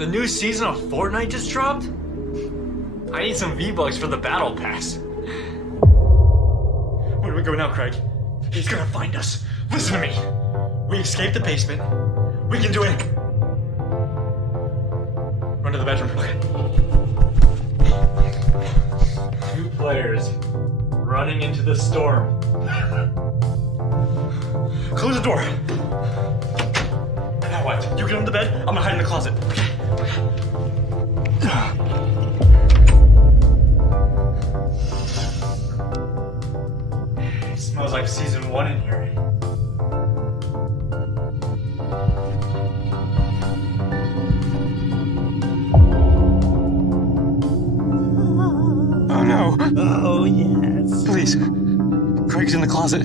The new season of Fortnite just dropped? I need some V-Bucks for the Battle Pass. Where do we go now, Craig? He's gonna find us. Listen to me. We escape the basement. We can do it. Run to the bedroom. Okay. 2 players running into the storm. Close the door. Now what? You get on the bed, I'm gonna hide in the closet. It smells like season 1 in here. Oh no. Oh, yes. Please. Craig's in the closet.